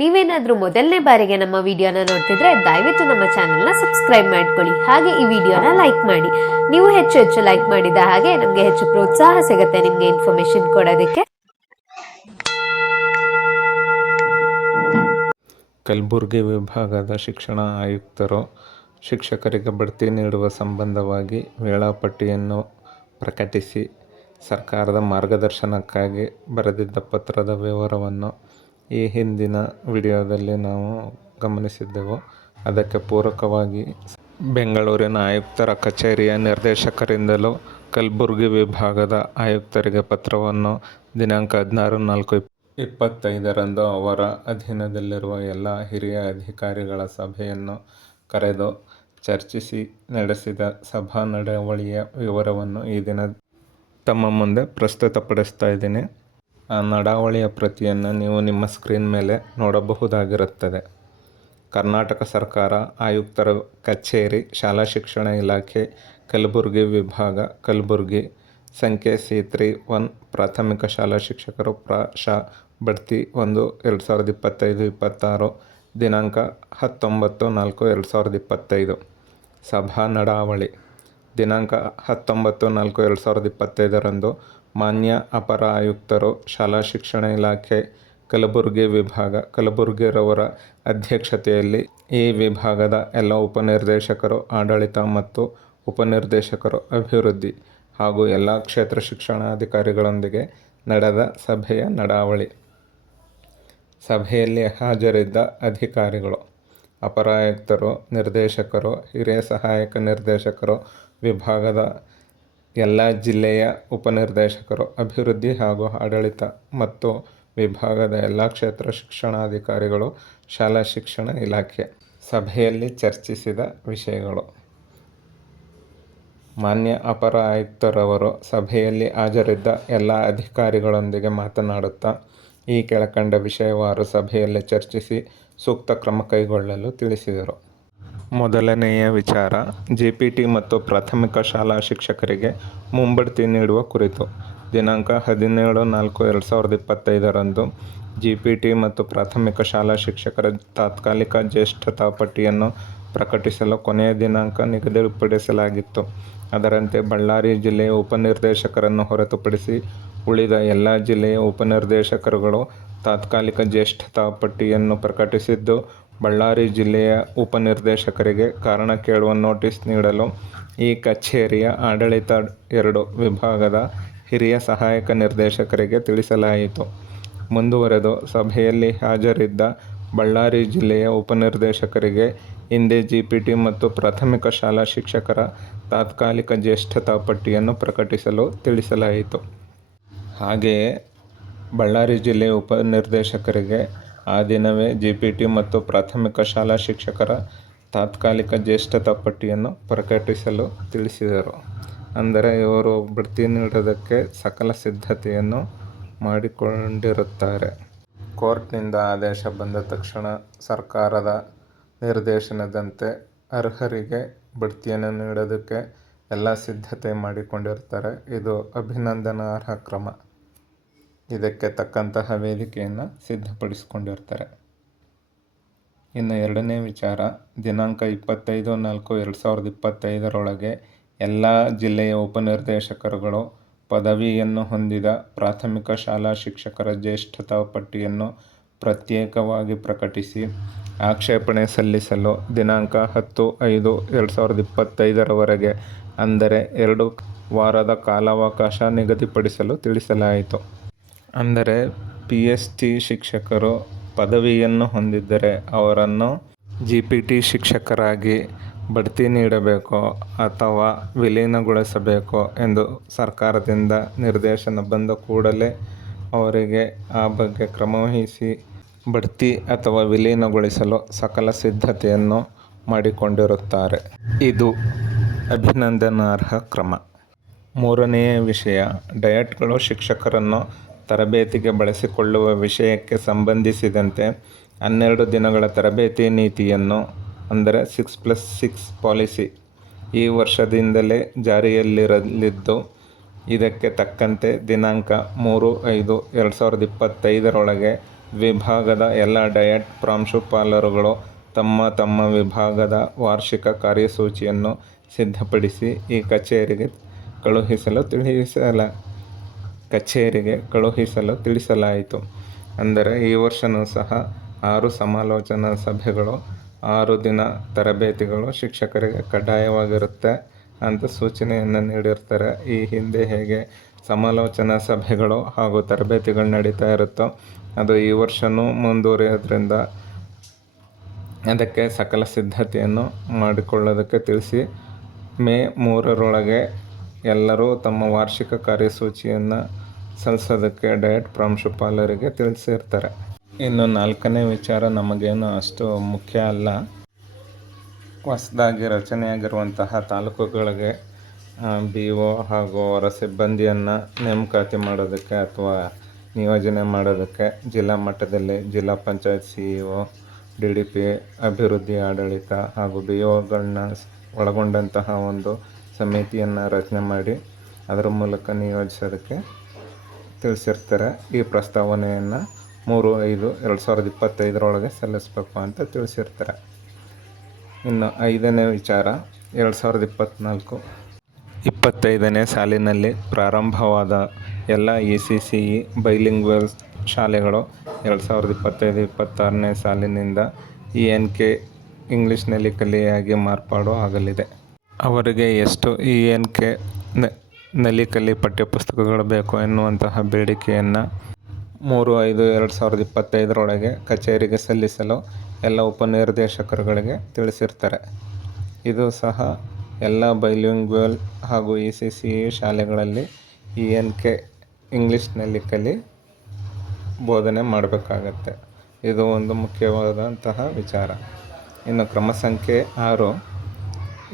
ನೀವೇನಾದ್ರೂ ಮೊದಲನೇ ಬಾರಿಗೆ ನಮ್ಮ ವಿಡಿಯೋನ ನೋಡ್ತಿದ್ರೆ ದಯವಿಟ್ಟು ನಮ್ಮ ಚಾನೆಲ್ನ ಸಬ್ಸ್ಕ್ರೈಬ್ ಮಾಡ್ಕೊಳ್ಳಿ. ಹಾಗೆ ಈ ವಿಡಿಯೋನ ಲೈಕ್ ಮಾಡಿ. ನೀವು ಹೆಚ್ಚು ಹೆಚ್ಚು ಲೈಕ್ ಮಾಡಿದ ಹಾಗೆ ನಮಗೆ ಹೆಚ್ಚು ಪ್ರೋತ್ಸಾಹ ಸಿಗುತ್ತೆ ನಿಮಗೆ ಇನ್ಫಾರ್ಮೇಶನ್ ಕೊಡೋದಕ್ಕೆ. ಕಲಬುರಗಿ ವಿಭಾಗದ ಶಿಕ್ಷಣ ಆಯುಕ್ತರು ಶಿಕ್ಷಕರಿಗೆ ಬಡ್ತಿ ನೀಡುವ ಸಂಬಂಧವಾಗಿ ವೇಳಾಪಟ್ಟಿಯನ್ನು ಪ್ರಕಟಿಸಿ ಸರ್ಕಾರದ ಮಾರ್ಗದರ್ಶನಕ್ಕಾಗಿ ಬರೆದಿದ್ದ ಪತ್ರದ ವಿವರವನ್ನು ಈ ಹಿಂದಿನ ವಿಡಿಯೋದಲ್ಲಿ ನಾವು ಗಮನಿಸಿದ್ದೆವು. ಅದಕ್ಕೆ ಪೂರಕವಾಗಿ ಬೆಂಗಳೂರಿನ ಆಯುಕ್ತರ ಕಚೇರಿಯ ನಿರ್ದೇಶಕರಿಂದಲೂ ಕಲಬುರಗಿ ವಿಭಾಗದ ಆಯುಕ್ತರಿಗೆ ಪತ್ರವನ್ನು ದಿನಾಂಕ ಹದಿನಾರು ನಾಲ್ಕು ಇಪ್- ಇಪ್ಪತ್ತೈದರಂದು ಅವರ ಅಧೀನದಲ್ಲಿರುವ ಎಲ್ಲ ಹಿರಿಯ ಅಧಿಕಾರಿಗಳ ಸಭೆಯನ್ನು ಕರೆದು ಚರ್ಚಿಸಿ ನಡೆಸಿದ ಸಭಾ ನಡವಳಿಯ ವಿವರವನ್ನು ಈ ದಿನ ತಮ್ಮ ಮುಂದೆ ಪ್ರಸ್ತುತಪಡಿಸ್ತಾ ಇದ್ದೀನಿ. ನಡಾವಳಿಯ ಪ್ರತಿಯನ್ನು ನೀವು ನಿಮ್ಮ ಸ್ಕ್ರೀನ್ ಮೇಲೆ ನೋಡಬಹುದಾಗಿರುತ್ತದೆ. ಕರ್ನಾಟಕ ಸರ್ಕಾರ, ಆಯುಕ್ತರ ಕಚೇರಿ, ಶಾಲಾ ಶಿಕ್ಷಣ ಇಲಾಖೆ, ಕಲಬುರಗಿ ವಿಭಾಗ, ಕಲಬುರಗಿ ಸಂಖ್ಯೆ ಸಿ ತ್ರೀ ಒನ್, ಪ್ರಾಥಮಿಕ ಶಾಲಾ ಶಿಕ್ಷಕರು ಪ್ರ, ಶಾ, ಬಡ್ತಿ ಒಂದು, ಎರಡು ಸಾವಿರದ ಇಪ್ಪತ್ತೈದು, ಇಪ್ಪತ್ತಾರು, ದಿನಾಂಕ ಹತ್ತೊಂಬತ್ತು, ನಾಲ್ಕು, ಎರಡು ಸಾವಿರದ ಇಪ್ಪತ್ತೈದು. ಸಭಾ ನಡಾವಳಿ. ದಿನಾಂಕ ಹತ್ತೊಂಬತ್ತು, ನಾಲ್ಕು, ಎರಡು ಸಾವಿರದ ಇಪ್ಪತ್ತೈದರಂದು ಮಾನ್ಯ ಅಪರ ಆಯುಕ್ತರು ಶಾಲಾ ಶಿಕ್ಷಣ ಇಲಾಖೆ, ಕಲಬುರಗಿ ವಿಭಾಗ, ಕಲಬುರಗಿರವರ ಅಧ್ಯಕ್ಷತೆಯಲ್ಲಿ ಈ ವಿಭಾಗದ ಎಲ್ಲ ಉಪನಿರ್ದೇಶಕರು, ಆಡಳಿತ ಮತ್ತು ಉಪನಿರ್ದೇಶಕರು ಅಭಿವೃದ್ಧಿ ಹಾಗೂ ಎಲ್ಲ ಕ್ಷೇತ್ರ ಶಿಕ್ಷಣಾಧಿಕಾರಿಗಳೊಂದಿಗೆ ನಡೆದ ಸಭೆಯ ನಡಾವಳಿ. ಸಭೆಯಲ್ಲಿ ಹಾಜರಿದ್ದ ಅಧಿಕಾರಿಗಳು, ಅಪರಾಯುಕ್ತರು, ನಿರ್ದೇಶಕರು, ಹಿರಿಯ ಸಹಾಯಕ ನಿರ್ದೇಶಕರು, ವಿಭಾಗದ ಎಲ್ಲ ಜಿಲ್ಲೆಯ ಉಪನಿರ್ದೇಶಕರು, ಅಭಿವೃದ್ಧಿ ಹಾಗೂ ಆಡಳಿತ ಮತ್ತು ವಿಭಾಗದ ಎಲ್ಲ ಕ್ಷೇತ್ರ ಶಿಕ್ಷಣಾಧಿಕಾರಿಗಳು, ಶಾಲಾ ಶಿಕ್ಷಣ ಇಲಾಖೆ ಸಭೆಯಲ್ಲಿ ಚರ್ಚಿಸಿದ ವಿಷಯಗಳು. ಮಾನ್ಯ ಅಪರ ಆಯುಕ್ತರವರು ಸಭೆಯಲ್ಲಿ ಹಾಜರಿದ್ದ ಎಲ್ಲ ಅಧಿಕಾರಿಗಳೊಂದಿಗೆ ಮಾತನಾಡುತ್ತಾ, ಈ ಕೆಳಕಂಡ ವಿಷಯವಾರು ಸಭೆಯಲ್ಲಿ ಚರ್ಚಿಸಿ ಸೂಕ್ತ ಕ್ರಮ ಕೈಗೊಳ್ಳಲು ತಿಳಿಸಿದರು. ಮೊದಲನೆಯ ವಿಚಾರ ಜಿ ಪಿ ಟಿ ಮತ್ತು ಪ್ರಾಥಮಿಕ ಶಾಲಾ ಶಿಕ್ಷಕರಿಗೆ ಮುಂಬಡ್ತಿ ನೀಡುವ ಕುರಿತು. ದಿನಾಂಕ ಹದಿನೇಳು ನಾಲ್ಕು ಎರಡು ಸಾವಿರದ ಇಪ್ಪತ್ತೈದರಂದು ಜಿ ಪಿ ಟಿ ಮತ್ತು ಪ್ರಾಥಮಿಕ ಶಾಲಾ ಶಿಕ್ಷಕರ ತಾತ್ಕಾಲಿಕ ಜ್ಯೇಷ್ಠತಾ ಪಟ್ಟಿಯನ್ನು ಪ್ರಕಟಿಸಲು ಕೊನೆಯ ದಿನಾಂಕ ನಿಗದಿಪಡಿಸಲಾಗಿತ್ತು. ಅದರಂತೆ ಬಳ್ಳಾರಿ ಜಿಲ್ಲೆಯ ಉಪನಿರ್ದೇಶಕರನ್ನು ಹೊರತುಪಡಿಸಿ ಉಳಿದ ಎಲ್ಲ ಜಿಲ್ಲೆಯ ಉಪನಿರ್ದೇಶಕರುಗಳು ತಾತ್ಕಾಲಿಕ ಜ್ಯೇಷ್ಠತಾ ಪಟ್ಟಿಯನ್ನು ಪ್ರಕಟಿಸಿದ್ದು ಬಳ್ಳಾರಿ ಜಿಲ್ಲೆಯ ಉಪನಿರ್ದೇಶಕರಿಗೆ ಕಾರಣ ಕೇಳುವ ನೋಟಿಸ್ ನೀಡಲು ಈ ಕಚೇರಿಯ ಆಡಳಿತ ಎರಡು ವಿಭಾಗದ ಹಿರಿಯ ಸಹಾಯಕ ನಿರ್ದೇಶಕರಿಗೆ ತಿಳಿಸಲಾಯಿತು. ಮುಂದುವರೆದು ಸಭೆಯಲ್ಲಿ ಹಾಜರಿದ್ದ ಬಳ್ಳಾರಿ ಜಿಲ್ಲೆಯ ಉಪನಿರ್ದೇಶಕರಿಗೆ ಹಿಂದೆ ಜಿ ಪಿ ಟಿ ಮತ್ತು ಪ್ರಾಥಮಿಕ ಶಾಲಾ ಶಿಕ್ಷಕರ ತಾತ್ಕಾಲಿಕ ಜ್ಯೇಷ್ಠತಾ ಪಟ್ಟಿಯನ್ನು ಪ್ರಕಟಿಸಲು ತಿಳಿಸಲಾಯಿತು. ಹಾಗೆಯೇ ಬಳ್ಳಾರಿ ಜಿಲ್ಲೆಯ ಉಪನಿರ್ದೇಶಕರಿಗೆ ಆ ದಿನವೇ ಜಿ ಪಿ ಟಿ ಮತ್ತು ಪ್ರಾಥಮಿಕ ಶಾಲಾ ಶಿಕ್ಷಕರ ತಾತ್ಕಾಲಿಕ ಜ್ಯೇಷ್ಠತಾ ಪಟ್ಟಿಯನ್ನು ಪ್ರಕಟಿಸಲು ತಿಳಿಸಿದರು. ಅಂದರೆ ಇವರು ಬಡ್ತಿ ನೀಡೋದಕ್ಕೆ ಸಕಲ ಸಿದ್ಧತೆಯನ್ನು ಮಾಡಿಕೊಂಡಿರುತ್ತಾರೆ. ಕೋರ್ಟ್ನಿಂದ ಆದೇಶ ಬಂದ ತಕ್ಷಣ ಸರ್ಕಾರದ ನಿರ್ದೇಶನದಂತೆ ಅರ್ಹರಿಗೆ ಬಡ್ತಿಯನ್ನು ನೀಡೋದಕ್ಕೆ ಎಲ್ಲ ಸಿದ್ಧತೆ ಮಾಡಿಕೊಂಡಿರ್ತಾರೆ ಇದು ಅಭಿನಂದನಾರ್ಹ ಕ್ರಮ. ಇದಕ್ಕೆ ತಕ್ಕಂತಹ ವೇದಿಕೆಯನ್ನು ಸಿದ್ಧಪಡಿಸಿಕೊಂಡಿರ್ತಾರೆ. ಇನ್ನು ಎರಡನೇ ವಿಚಾರ, ದಿನಾಂಕ ಇಪ್ಪತ್ತೈದು ನಾಲ್ಕು ಎರಡು ಸಾವಿರದ ಇಪ್ಪತ್ತೈದರೊಳಗೆ ಎಲ್ಲ ಜಿಲ್ಲೆಯ ಉಪನಿರ್ದೇಶಕರುಗಳು ಪದವಿಯನ್ನು ಹೊಂದಿದ ಪ್ರಾಥಮಿಕ ಶಾಲಾ ಶಿಕ್ಷಕರ ಜ್ಯೇಷ್ಠತಾ ಪಟ್ಟಿಯನ್ನು ಪ್ರತ್ಯೇಕವಾಗಿ ಪ್ರಕಟಿಸಿ ಆಕ್ಷೇಪಣೆ ಸಲ್ಲಿಸಲು ದಿನಾಂಕ ಹತ್ತು ಐದು ಎರಡು ಸಾವಿರದ ಇಪ್ಪತ್ತೈದರವರೆಗೆ ಅಂದರೆ ಎರಡು ವಾರದ ಕಾಲಾವಕಾಶ ನಿಗದಿಪಡಿಸಲು ತಿಳಿಸಲಾಯಿತು. ಅಂದರೆ ಪಿ ಎಸ್ ಟಿ ಶಿಕ್ಷಕರು ಪದವಿಯನ್ನು ಹೊಂದಿದ್ದರೆ ಅವರನ್ನು ಜಿ ಪಿ ಟಿ ಶಿಕ್ಷಕರಾಗಿ ಬಡ್ತಿ ನೀಡಬೇಕೋ ಅಥವಾ ವಿಲೀನಗೊಳಿಸಬೇಕೋ ಎಂದು ಸರ್ಕಾರದಿಂದ ನಿರ್ದೇಶನ ಬಂದ ಕೂಡಲೇ ಅವರಿಗೆ ಆ ಬಗ್ಗೆ ಕ್ರಮವಹಿಸಿ ಬಡ್ತಿ ಅಥವಾ ವಿಲೀನಗೊಳಿಸಲು ಸಕಲ ಸಿದ್ಧತೆಯನ್ನು ಮಾಡಿಕೊಂಡಿರುತ್ತಾರೆ. ಇದು ಅಭಿನಂದನಾರ್ಹ ಕ್ರಮ. ಮೂರನೆಯ ವಿಷಯ, ಡಯಟ್ಗಳು ಶಿಕ್ಷಕರನ್ನು ತರಬೇತಿಗೆ ಬಳಸಿಕೊಳ್ಳುವ ವಿಷಯಕ್ಕೆ ಸಂಬಂಧಿಸಿದಂತೆ ಹನ್ನೆರಡು ದಿನಗಳ ತರಬೇತಿ ನೀತಿಯನ್ನು, ಅಂದರೆ ಸಿಕ್ಸ್ ಪ್ಲಸ್ ಸಿಕ್ಸ್ ಪಾಲಿಸಿ ಈ ವರ್ಷದಿಂದಲೇ ಜಾರಿಯಲ್ಲಿರಲಿದ್ದು, ಇದಕ್ಕೆ ತಕ್ಕಂತೆ ದಿನಾಂಕ ಮೂರು ಐದು ಎರಡು ಸಾವಿರದ ಇಪ್ಪತ್ತೈದರೊಳಗೆ ವಿಭಾಗದ ಎಲ್ಲ ಡಯಟ್ ಪ್ರಾಂಶುಪಾಲರುಗಳು ತಮ್ಮ ತಮ್ಮ ವಿಭಾಗದ ವಾರ್ಷಿಕ ಕಾರ್ಯಸೂಚಿಯನ್ನು ಸಿದ್ಧಪಡಿಸಿ ಈ ಕಚೇರಿಗೆ ಕಳುಹಿಸಲು ತಿಳಿಸಲ ಕಚೇರಿಗೆ ಕಳುಹಿಸಲು ತಿಳಿಸಲಾಯಿತು. ಅಂದರೆ ಈ ವರ್ಷವೂ ಸಹ ಆರು ಸಮಾಲೋಚನಾ ಸಭೆಗಳು, ಆರು ದಿನ ತರಬೇತಿಗಳು ಶಿಕ್ಷಕರಿಗೆ ಕಡ್ಡಾಯವಾಗಿರುತ್ತೆ ಅಂತ ಸೂಚನೆಯನ್ನು ನೀಡಿರ್ತಾರೆ. ಈ ಹಿಂದೆ ಹೇಗೆ ಸಮಾಲೋಚನಾ ಸಭೆಗಳು ಹಾಗೂ ತರಬೇತಿಗಳು ನಡೀತಾ ಇರುತ್ತೋ, ಅದು ಈ ವರ್ಷವೂ ಮುಂದುವರಿಯೋದ್ರಿಂದ ಅದಕ್ಕೆ ಸಕಲ ಸಿದ್ಧತೆಯನ್ನು ಮಾಡಿಕೊಳ್ಳೋದಕ್ಕೆ ತಿಳಿಸಿ ಮೇ ಮೂರರೊಳಗೆ ಎಲ್ಲರೂ ತಮ್ಮ ವಾರ್ಷಿಕ ಕಾರ್ಯಸೂಚಿಯನ್ನು ಸಲ್ಲಿಸೋದಕ್ಕೆ ಡಯಟ್ ಪ್ರಾಂಶುಪಾಲರಿಗೆ ತಿಳಿಸಿರ್ತಾರೆ. ಇನ್ನು ನಾಲ್ಕನೇ ವಿಚಾರ ನಮಗೇನು ಅಷ್ಟು ಮುಖ್ಯ ಅಲ್ಲ. ಹೊಸದಾಗಿ ರಚನೆಯಾಗಿರುವಂತಹ ತಾಲೂಕುಗಳಿಗೆ ಬಿ ಒ ಹಾಗೂ ಅವರ ಸಿಬ್ಬಂದಿಯನ್ನು ನೇಮಕಾತಿ ಮಾಡೋದಕ್ಕೆ ಅಥವಾ ನಿಯೋಜನೆ ಮಾಡೋದಕ್ಕೆ ಜಿಲ್ಲಾ ಮಟ್ಟದಲ್ಲಿ ಜಿಲ್ಲಾ panchayat C E O, D D P, ಅಭಿವೃದ್ಧಿ ಆಡಳಿತ ಹಾಗೂ ಬಿ ಒಗಳನ್ನ ಒಳಗೊಂಡಂತಹ ಒಂದು ಸಮಿತಿಯನ್ನು ರಚನೆ ಮಾಡಿ ಅದರ ಮೂಲಕ ನಿಯೋಜಿಸೋದಕ್ಕೆ ತಿಳಿಸಿರ್ತಾರೆ. ಈ ಪ್ರಸ್ತಾವನೆಯನ್ನು ಮೂರು, ಐದು, ಎರಡು ಸಾವಿರದ ಇಪ್ಪತ್ತೈದರೊಳಗೆ ಸಲ್ಲಿಸಬೇಕು ಅಂತ ತಿಳಿಸಿರ್ತಾರೆ. ಇನ್ನು ಐದನೇ ವಿಚಾರ, ಎರಡು ಸಾವಿರದ ಇಪ್ಪತ್ತ್ನಾಲ್ಕು ಇಪ್ಪತ್ತೈದನೇ ಸಾಲಿನಲ್ಲಿ ಪ್ರಾರಂಭವಾದ ಎಲ್ಲ E C C E bilingual ಶಾಲೆಗಳು ಎರಡು ಸಾವಿರದ ಇಪ್ಪತ್ತೈದು, ಇಪ್ಪತ್ತಾರನೇ ಸಾಲಿನಿಂದ ಇ ಎನ್ ಕೆ ಇಂಗ್ಲೀಷ್ನಲ್ಲಿ ಕಲಿಯಾಗಿ ಮಾರ್ಪಾಡು ಆಗಲಿದೆ. ಅವರಿಗೆ ಎಷ್ಟು ಇ ಎನ್ ಕೆ ನಲ್ಲಿ ಕಲಿ ಪಠ್ಯಪುಸ್ತಕಗಳು ಬೇಕು ಎನ್ನುವಂತಹ ಬೇಡಿಕೆಯನ್ನು ಮೂರು ಐದು ಎರಡು ಸಾವಿರದ ಇಪ್ಪತ್ತೈದರೊಳಗೆ ಕಚೇರಿಗೆ ಸಲ್ಲಿಸಲು ಎಲ್ಲ ಉಪನಿರ್ದೇಶಕರುಗಳಿಗೆ ತಿಳಿಸಿರ್ತಾರೆ. ಇದು ಸಹ ಎಲ್ಲ ಬೈಲಿಂಗ್ವಲ್ ಹಾಗೂ ಇ ಸಿ ಸಿ ಶಾಲೆಗಳಲ್ಲಿ ಇ ಎನ್ ಕೆ ಇಂಗ್ಲೀಷ್ನಲ್ಲಿ ಕಲಿ ಬೋಧನೆ ಮಾಡಬೇಕಾಗತ್ತೆ. ಇದು ಒಂದು ಮುಖ್ಯವಾದಂತಹ ವಿಚಾರ. ಇನ್ನು ಕ್ರಮ ಸಂಖ್ಯೆ ಆರು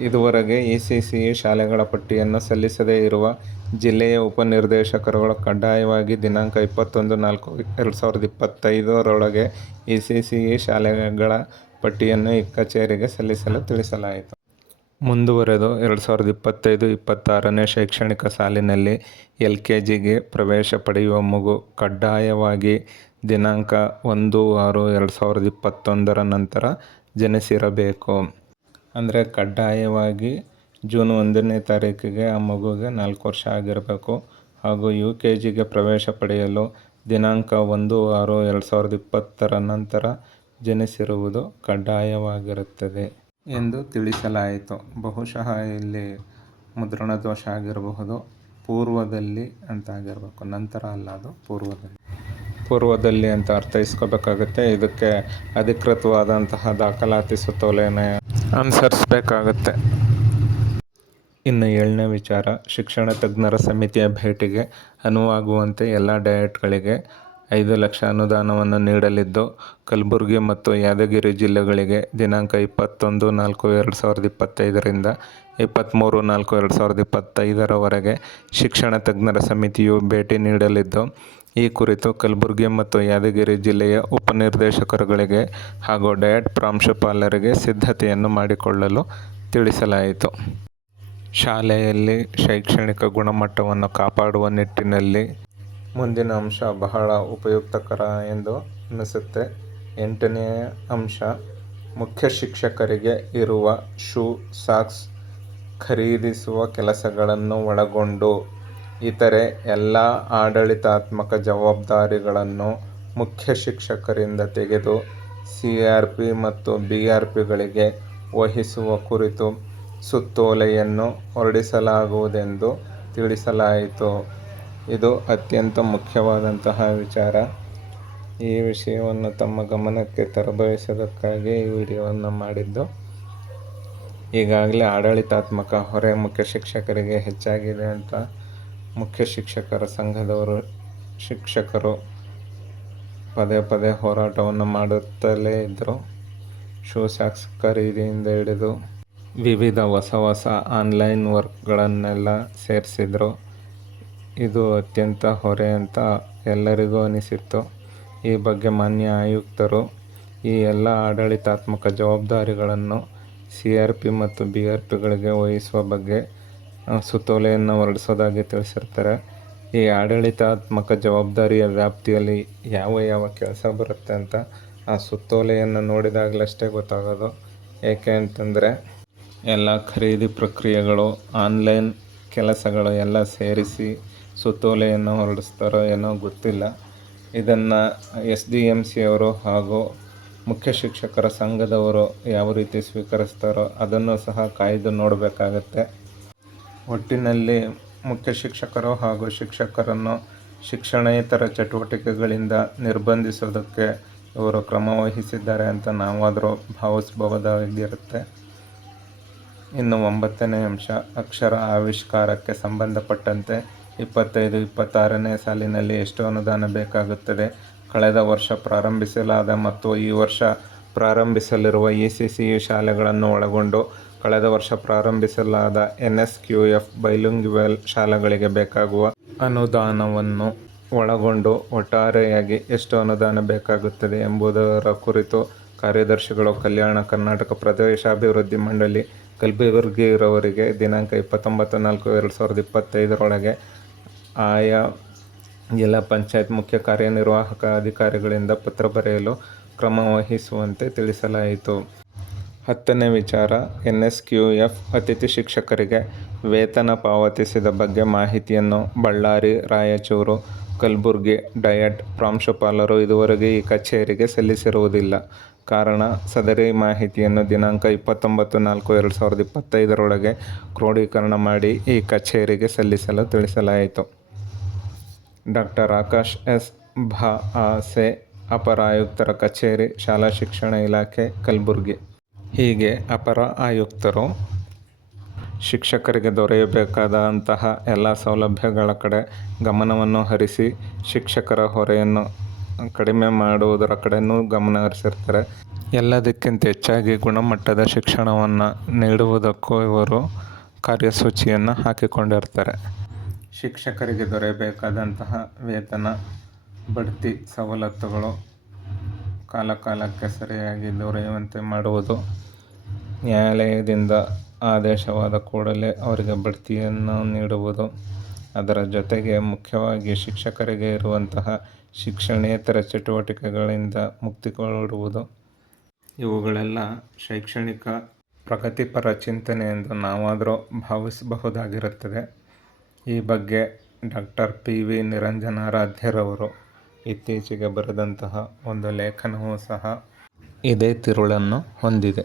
ಇದುವರೆಗೆ ಇ ಸಿ ಸಿ ಇ ಶಾಲೆಗಳ ಪಟ್ಟಿಯನ್ನು ಸಲ್ಲಿಸದೇ ಇರುವ ಜಿಲ್ಲೆಯ ಉಪನಿರ್ದೇಶಕರುಗಳು ಕಡ್ಡಾಯವಾಗಿ ದಿನಾಂಕ ಇಪ್ಪತ್ತೊಂದು ನಾಲ್ಕು ಎರಡು ಸಾವಿರದ ಇಪ್ಪತ್ತೈದರೊಳಗೆ ಇ ಸಿ ಸಿ ಇ ಶಾಲೆಗಳ ಪಟ್ಟಿಯನ್ನು ಈ ಕಚೇರಿಗೆ ಸಲ್ಲಿಸಲು ತಿಳಿಸಲಾಯಿತು. ಮುಂದುವರೆದು ಎರಡು ಸಾವಿರದ ಇಪ್ಪತ್ತೈದು ಇಪ್ಪತ್ತಾರನೇ ಶೈಕ್ಷಣಿಕ ಸಾಲಿನಲ್ಲಿ ಎಲ್ ಕೆ ಜಿಗೆ ಪ್ರವೇಶ ಪಡೆಯುವ ಮಗು ಕಡ್ಡಾಯವಾಗಿ ದಿನಾಂಕ ಒಂದು ಆರು ಎರಡು ಸಾವಿರದ ಇಪ್ಪತ್ತೊಂದರ ನಂತರ ಜನಿಸಿರಬೇಕು. ಅಂದರೆ ಕಡ್ಡಾಯವಾಗಿ ಜೂನ್ ಒಂದನೇ ತಾರೀಕಿಗೆ ಆ ಮಗುಗೆ ನಾಲ್ಕು ವರ್ಷ ಆಗಿರಬೇಕು. ಹಾಗೂ ಯು ಕೆ ಜಿಗೆ ಪ್ರವೇಶ ಪಡೆಯಲು ದಿನಾಂಕ ಒಂದು ಆರು ಎರಡು ಸಾವಿರದ ಇಪ್ಪತ್ತರ ನಂತರ ಜನಿಸಿರುವುದು ಕಡ್ಡಾಯವಾಗಿರುತ್ತದೆ ಎಂದು ತಿಳಿಸಲಾಯಿತು. ಬಹುಶಃ ಇಲ್ಲಿ ಮುದ್ರಣ ದೋಷ ಆಗಿರಬಹುದು. ಪೂರ್ವದಲ್ಲಿ ಅಂತ ಆಗಿರಬೇಕು. ನಂತರ ಅಲ್ಲ ಅದು, ಪೂರ್ವದಲ್ಲಿ. ಪೂರ್ವದಲ್ಲಿ ಅಂತ ಅರ್ಥೈಸ್ಕೋಬೇಕಾಗುತ್ತೆ. ಇದಕ್ಕೆ ಅಧಿಕೃತವಾದಂತಹ ದಾಖಲಾತಿ ಸುತ್ತೋಲೆಯನ್ನು ಅನುಸರಿಸಬೇಕಾಗತ್ತೆ. ಇನ್ನು ಏಳನೇ ವಿಚಾರ, ಶಿಕ್ಷಣ ತಜ್ಞರ ಸಮಿತಿಯ ಭೇಟಿಗೆ ಅನುವಾಗುವಂತೆ ಎಲ್ಲ ಡಯಟ್ಗಳಿಗೆ ಐದು ಲಕ್ಷ ಅನುದಾನವನ್ನು ನೀಡಲಿದ್ದು, ಕಲಬುರಗಿ ಮತ್ತು ಯಾದಗಿರಿ ಜಿಲ್ಲೆಗಳಿಗೆ ದಿನಾಂಕ ಇಪ್ಪತ್ತೊಂದು ನಾಲ್ಕು ಎರಡು ಸಾವಿರದ ಇಪ್ಪತ್ತೈದರಿಂದ ಇಪ್ಪತ್ತ್ಮೂರು ನಾಲ್ಕು ಎರಡು ಸಾವಿರದ ಇಪ್ಪತ್ತೈದರವರೆಗೆ ಶಿಕ್ಷಣ ತಜ್ಞರ ಸಮಿತಿಯು ಭೇಟಿ ನೀಡಲಿದ್ದು ಈ ಕುರಿತು ಕಲಬುರಗಿ ಮತ್ತು ಯಾದಗಿರಿ ಜಿಲ್ಲೆಯ ಉಪನಿರ್ದೇಶಕರುಗಳಿಗೆ ಹಾಗೂ ಡಯಟ್ ಪ್ರಾಂಶುಪಾಲರಿಗೆ ಸಿದ್ಧತೆಯನ್ನು ಮಾಡಿಕೊಳ್ಳಲು ತಿಳಿಸಲಾಯಿತು. ಶಾಲೆಯಲ್ಲಿ ಶೈಕ್ಷಣಿಕ ಗುಣಮಟ್ಟವನ್ನು ಕಾಪಾಡುವ ನಿಟ್ಟಿನಲ್ಲಿ ಮುಂದಿನ ಅಂಶ ಬಹಳ ಉಪಯುಕ್ತಕರ ಎಂದು ಅನಿಸುತ್ತೆ ಎಂಟನೆಯ ಅಂಶ, ಮುಖ್ಯ ಶಿಕ್ಷಕರಿಗೆ ಇರುವ ಶೂ, ಸಾಕ್ಸ್ ಖರೀದಿಸುವ ಕೆಲಸಗಳನ್ನು ಒಳಗೊಂಡು ಇತರೆ ಎಲ್ಲ ಆಡಳಿತಾತ್ಮಕ ಜವಾಬ್ದಾರಿಗಳನ್ನು ಮುಖ್ಯ ಶಿಕ್ಷಕರಿಂದ ತೆಗೆದು ಸಿ ಆರ್ ಪಿ ಮತ್ತು ಬಿ ಆರ್ ಪಿಗಳಿಗೆ ವಹಿಸುವ ಕುರಿತು ಸುತ್ತೋಲೆಯನ್ನು ಹೊರಡಿಸಲಾಗುವುದೆಂದು ತಿಳಿಸಲಾಯಿತು. ಇದು ಅತ್ಯಂತ ಮುಖ್ಯವಾದಂತಹ ವಿಚಾರ. ಈ ವಿಷಯವನ್ನು ತಮ್ಮ ಗಮನಕ್ಕೆ ತರಬಯಸೋದಕ್ಕಾಗಿ ಈ ವಿಡಿಯೋವನ್ನು ಮಾಡಿದ್ದು. ಈಗಾಗಲೇ ಆಡಳಿತಾತ್ಮಕ ಹೊರೆ ಮುಖ್ಯ ಶಿಕ್ಷಕರಿಗೆ ಹೆಚ್ಚಾಗಿದೆ ಅಂತ ಮುಖ್ಯ ಶಿಕ್ಷಕರ ಸಂಘದವರು, ಶಿಕ್ಷಕರು ಪದೇ ಪದೇ ಹೋರಾಟವನ್ನು ಮಾಡುತ್ತಲೇ ಇದ್ದರು ಶೂ ಸಾಕ್ಸ್ ಖರೀದಿಯಿಂದ ಹಿಡಿದು ವಿವಿಧ ಹೊಸ ಹೊಸ ಆನ್ಲೈನ್ ವರ್ಕ್ಗಳನ್ನೆಲ್ಲ ಸೇರಿಸಿದರು. ಇದು ಅತ್ಯಂತ ಹೊರೆ ಅಂತ ಎಲ್ಲರಿಗೂ ಅನಿಸಿತ್ತು. ಈ ಬಗ್ಗೆ ಮಾನ್ಯ ಆಯುಕ್ತರು ಈ ಎಲ್ಲ ಆಡಳಿತಾತ್ಮಕ ಜವಾಬ್ದಾರಿಗಳನ್ನು ಸಿ ಆರ್ ಪಿ ಮತ್ತು ಬಿ ಆರ್ ಪಿಗಳಿಗೆ ವಹಿಸುವ ಬಗ್ಗೆ ಸುತ್ತೋಲೆಯನ್ನು ಹೊರಡಿಸೋದಾಗಿ ತಿಳಿಸಿರ್ತಾರೆ. ಈ ಆಡಳಿತಾತ್ಮಕ ಜವಾಬ್ದಾರಿಯ ವ್ಯಾಪ್ತಿಯಲ್ಲಿ ಯಾವ ಯಾವ ಕೆಲಸ ಬರುತ್ತೆ ಅಂತ ಆ ಸುತ್ತೋಲೆಯನ್ನು ನೋಡಿದಾಗಲಷ್ಟೇ ಗೊತ್ತಾಗೋದು. ಏಕೆ ಅಂತಂದರೆ, ಎಲ್ಲ ಖರೀದಿ ಪ್ರಕ್ರಿಯೆಗಳು, ಆನ್ಲೈನ್ ಕೆಲಸಗಳು ಎಲ್ಲ ಸೇರಿಸಿ ಸುತ್ತೋಲೆಯನ್ನು ಹೊರಡಿಸ್ತಾರೋ ಏನೋ ಗೊತ್ತಿಲ್ಲ. ಇದನ್ನು ಎಸ್ ಡಿ ಎಂ ಸಿ ಅವರು ಹಾಗೂ ಮುಖ್ಯ ಶಿಕ್ಷಕರ ಸಂಘದವರು ಯಾವ ರೀತಿ ಸ್ವೀಕರಿಸ್ತಾರೋ ಅದನ್ನು ಸಹ ಕಾಯ್ದು ನೋಡಬೇಕಾಗತ್ತೆ. ಒಟ್ಟಿನಲ್ಲಿ ಮುಖ್ಯ ಶಿಕ್ಷಕರು ಹಾಗೂ ಶಿಕ್ಷಕರನ್ನು ಶಿಕ್ಷಣೇತರ ಚಟುವಟಿಕೆಗಳಿಂದ ನಿರ್ಬಂಧಿಸೋದಕ್ಕೆ ಇವರು ಕ್ರಮ ವಹಿಸಿದ್ದಾರೆ ಅಂತ ನಾವಾದರೂ ಭಾವಿಸಬಹುದಾಗಿರುತ್ತೆ ಇನ್ನು ಒಂಬತ್ತನೇ ಅಂಶ, ಅಕ್ಷರ ಆವಿಷ್ಕಾರಕ್ಕೆ ಸಂಬಂಧಪಟ್ಟಂತೆ ಇಪ್ಪತ್ತೈದು, ಇಪ್ಪತ್ತಾರನೇ ಸಾಲಿನಲ್ಲಿ ಎಷ್ಟು ಅನುದಾನ ಬೇಕಾಗುತ್ತದೆ? ಕಳೆದ ವರ್ಷ ಪ್ರಾರಂಭಿಸಲಾದ ಮತ್ತು ಈ ವರ್ಷ ಪ್ರಾರಂಭಿಸಲಿರುವ ಇ ಸಿ ಸಿ ಶಾಲೆಗಳನ್ನು ಒಳಗೊಂಡು ಕಳೆದ ವರ್ಷ ಪ್ರಾರಂಭಿಸಲಾದ N S Q F bilingual ಶಾಲೆಗಳಿಗೆ ಬೇಕಾಗುವ ಅನುದಾನವನ್ನು ಒಳಗೊಂಡು ಒಟ್ಟಾರೆಯಾಗಿ ಎಷ್ಟು ಅನುದಾನ ಬೇಕಾಗುತ್ತದೆ ಎಂಬುದರ ಕುರಿತು ಕಾರ್ಯದರ್ಶಿಗಳು ಕಲ್ಯಾಣ ಕರ್ನಾಟಕ ಪ್ರದೇಶಾಭಿವೃದ್ಧಿ ಮಂಡಳಿ ಕಲಬುರಗಿರವರಿಗೆ ದಿನಾಂಕ ಇಪ್ಪತ್ತೊಂಬತ್ತು ನಾಲ್ಕು ಎರಡು ಸಾವಿರದ ಇಪ್ಪತ್ತೈದರೊಳಗೆ ಆಯಾ ಜಿಲ್ಲಾ ಪಂಚಾಯತ್ ಮುಖ್ಯ ಕಾರ್ಯನಿರ್ವಾಹಕ ಅಧಿಕಾರಿಗಳಿಂದ ಪತ್ರ ಬರೆಯಲು ಕ್ರಮ ವಹಿಸುವಂತೆ ತಿಳಿಸಲಾಯಿತು. ಹತ್ತನೇ ವಿಚಾರ ಎನ್ ಎಸ್ ಕ್ಯೂ ಎಫ್ ಅತಿಥಿ ಶಿಕ್ಷಕರಿಗೆ ವೇತನ ಪಾವತಿಸಿದ ಬಗ್ಗೆ ಮಾಹಿತಿಯನ್ನು ಬಳ್ಳಾರಿ, ರಾಯಚೂರು, ಕಲಬುರಗಿ, ಡಯಟ್, ಪ್ರಾಂಶುಪಾಲರು ಇದುವರೆಗೆ ಈ ಕಚೇರಿಗೆ ಸಲ್ಲಿಸಿರುವುದಿಲ್ಲ. ಕಾರಣ, ಸದರಿ ಮಾಹಿತಿಯನ್ನು ದಿನಾಂಕ ಇಪ್ಪತ್ತೊಂಬತ್ತು ನಾಲ್ಕು ಎರಡು ಸಾವಿರದ ಇಪ್ಪತ್ತೈದರೊಳಗೆ ಕ್ರೋಢೀಕರಣ ಮಾಡಿ ಈ ಕಚೇರಿಗೆ ಸಲ್ಲಿಸಲು ತಿಳಿಸಲಾಯಿತು. Doctor Akash S. ಭಾ. ಆಸೆ ಅಪರ ಆಯುಕ್ತರ ಕಚೇರಿ, ಶಾಲಾ ಶಿಕ್ಷಣ ಇಲಾಖೆ, ಕಲಬುರಗಿ. ಹೀಗೆ ಅಪರ ಆಯುಕ್ತರು ಶಿಕ್ಷಕರಿಗೆ ದೊರೆಯಬೇಕಾದಂತಹ ಎಲ್ಲ ಸೌಲಭ್ಯಗಳ ಕಡೆ ಗಮನವನ್ನು ಹರಿಸಿ ಶಿಕ್ಷಕರ ಹೊರೆಯನ್ನು ಕಡಿಮೆ ಮಾಡುವುದರ ಕಡೆಯೂ ಗಮನ ಹರಿಸಿರ್ತಾರೆ. ಎಲ್ಲದಕ್ಕಿಂತ ಹೆಚ್ಚಾಗಿ ಗುಣಮಟ್ಟದ ಶಿಕ್ಷಣವನ್ನು ನೀಡುವುದಕ್ಕೂ ಇವರು ಕಾರ್ಯಸೂಚಿಯನ್ನು ಹಾಕಿಕೊಂಡಿರ್ತಾರೆ. ಶಿಕ್ಷಕರಿಗೆ ದೊರೆಯಬೇಕಾದಂತಹ ವೇತನ, ಬಡ್ತಿ ಸವಲತ್ತುಗಳು ಕಾಲಕಾಲಕ್ಕೆ ಸರಿಯಾಗಿ ದೊರೆಯುವಂತೆ ಮಾಡುವುದು ನ್ಯಾಯಾಲಯದಿಂದ ಆದೇಶವಾದ ಕೂಡಲೇ ಅವರಿಗೆ ಬಡ್ತಿಯನ್ನು ನೀಡುವುದು. ಅದರ ಜೊತೆಗೆ ಮುಖ್ಯವಾಗಿ ಶಿಕ್ಷಕರಿಗೆ ಇರುವಂತಹ ಶಿಕ್ಷಣೇತರ ಚಟುವಟಿಕೆಗಳಿಂದ ಮುಕ್ತಿಗೊಳ್ಳುವುದು. ಇವುಗಳೆಲ್ಲ ಶೈಕ್ಷಣಿಕ ಪ್ರಗತಿಪರ ಚಿಂತನೆ ಎಂದು ನಾವಾದರೂ ಭಾವಿಸಬಹುದಾಗಿರುತ್ತದೆ. ಈ ಬಗ್ಗೆ ಡಾಕ್ಟರ್ ಪಿ ವಿ ನಿರಂಜನಾರಾಧ್ಯರವರು ಇತ್ತೀಚೆಗೆ ಬರೆದಂತಹ ಒಂದು ಲೇಖನವೂ ಸಹ ಇದೇ ತಿರುಳನ್ನು ಹೊಂದಿದೆ.